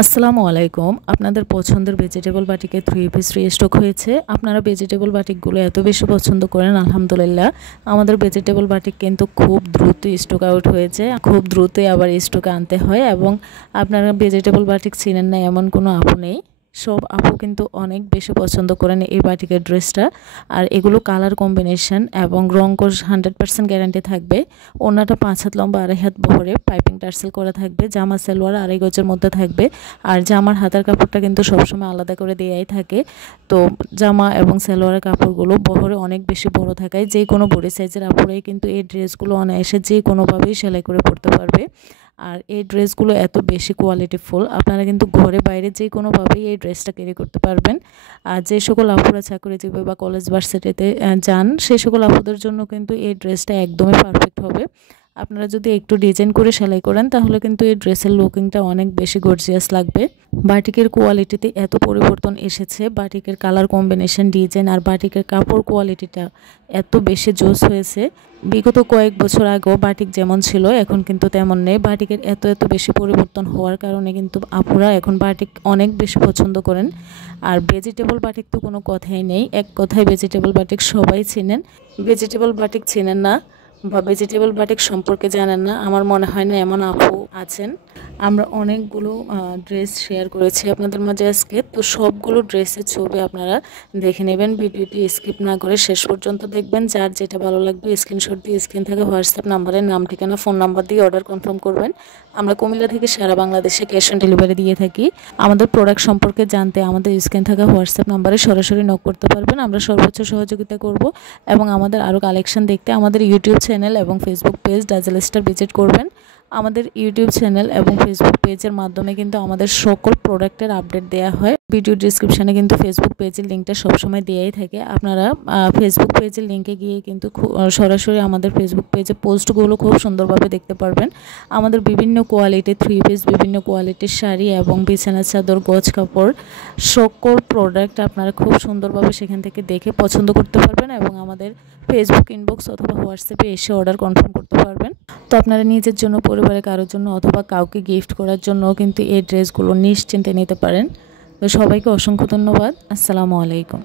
আসসালামু আলাইকুম। আপনাদের পছন্দের ভেজিটেবল বাটিকে 3 পিস রিস্টক হয়েছে। আপনারা ভেজিটেবল বাটিকগুলো এত বেশি পছন্দ করেন, আলহামদুলিল্লাহ। আমাদের ভেজিটেবল বাটিক কিন্তু খুব দ্রুত স্টক আউট হয়েছে। খুব দ্রুতই আবার স্টকে আনতে হয় এবং আপনারা ভেজিটেবল বাটিক চিনেন না এমন কোনো আপু নেই। সব আপু কিন্তু অনেক বেশি পছন্দ করেন এই বাটিকের ড্রেসটা। আর এগুলো কালার কম্বিনেশন এবং রং কোশ 100% গ্যারান্টি থাকবে। ওড়নাটা 5 হাত লম্বা 2.5 হাত বহরে পাইপিং টার্সেল করা থাকবে। জামা সালোয়ার 2.5 গজের মধ্যে থাকবে। আর জামার হাতার কাপড়টা কিন্তু সবসময় আলাদা করে দেয়াই থাকে। তো জামা এবং সালোয়ারের কাপড়গুলো বহরে অনেক বেশি বড় থাকায় যে কোনো বডি সাইজের আপুরাই কিন্তু এই ড্রেসগুলো অনায়াসে যে কোনোভাবেই সেলাই করে পরতে পারবে। আর এই ড্রেসগুলো এত বেশি কোয়ালিটিফুল, আপনারা কিন্তু ঘরে বাইরে যে কোনোভাবেই এই ড্রেসটা ক্যারি করতে পারবেন। আর যে সকল আপুরা চাকরিজীবী বা কলেজ ভার্সিটিতে যান সেই সকল আপুদের জন্য কিন্তু এই ড্রেসটা একদমই পারফেক্ট হবে। আপনারা যদি একটু ডিজাইন করে সেলাই করেন তাহলে কিন্তু এই ড্রেসের লুকিংটা অনেক বেশি গর্জিয়াস লাগবে। বাটিকের কোয়ালিটিতে এত পরিবর্তন এসেছে, বাটিকের কালার কম্বিনেশন, ডিজাইন আর বাটিকের কাপড় কোয়ালিটিটা এত বেশি জোস হয়েছে। বিগত কয়েক বছর আগেও বাটিক যেমন ছিল এখন কিন্তু তেমন নেই। বাটিকের এত বেশি পরিবর্তন হওয়ার কারণে কিন্তু আপুরা এখন বাটিক অনেক বেশি পছন্দ করেন। আর ভেজিটেবল বাটিক তো কোনো কথাই নেই, এক কথায় ভেজিটেবল বাটিক সবাই চেনেন। ভেজিটেবল বাটিক চেনেন না বা ভেজিটেবল বাটিক সম্পর্কে জানেন না আমার মনে হয় না এমন আপু আছেন। আমরা অনেকগুলো ড্রেস শেয়ার করেছি আপনাদের মাঝে আজকে, তো সবগুলো ড্রেসের ছবি আপনারা দেখে নেবেন। ভিডিওটি স্কিপ না করে শেষ পর্যন্ত দেখবেন। যার যেটা ভালো লাগবে স্ক্রিনশট দিয়ে স্ক্রিন থেকে হোয়াটসঅ্যাপ নাম্বারে নাম, ঠিকানা, ফোন নাম্বার দিয়ে অর্ডার কনফার্ম করবেন। আমরা কুমিল্লা থেকে সারা বাংলাদেশে ক্যাশ অন ডেলিভারি দিয়ে থাকি। আমাদের প্রোডাক্ট সম্পর্কে জানতে আমাদের স্ক্রিন থাকা হোয়াটসঅ্যাপ নাম্বারে সরাসরি নক করতে পারবেন। আমরা সর্বোচ্চ সহযোগিতা করব এবং আমাদের আরও কালেকশন দেখতে আমাদের ইউটিউব চ্যানেল এবং Facebook page dazzle star visit করবেন। আমাদের ইউটিউব চ্যানেল এবং ফেসবুক পেজের মাধ্যমে কিন্তু আমাদের সকল প্রোডাক্টের আপডেট দেওয়া হয়। ভিডিও ডিসক্রিপশানে কিন্তু ফেসবুক পেজের লিঙ্কটা সবসময় দেওয়াই থাকে। আপনারা ফেসবুক পেজের লিঙ্কে গিয়ে কিন্তু সরাসরি আমাদের ফেসবুক পেজে পোস্টগুলো খুব সুন্দরভাবে দেখতে পারবেন। আমাদের বিভিন্ন কোয়ালিটির 3 পিস, বিভিন্ন কোয়ালিটির শাড়ি এবং বিছানার চাদর, গজ কাপড়, সকল প্রোডাক্ট আপনারা খুব সুন্দরভাবে সেখান থেকে দেখে পছন্দ করতে পারবেন এবং আমাদের ফেসবুক ইনবক্স অথবা হোয়াটসঅ্যাপে এসে অর্ডার কনফার্ম করতে পারবেন। তো আপনারা নিজের জন্য, পরিবারের কারোর জন্য অথবা কাউকে গিফট করার জন্য কিন্তু এই ড্রেসগুলো নিশ্চিন্তে নিতে পারেন। তো সবাইকে অসংখ্য ধন্যবাদ। আসসালামু আলাইকুম।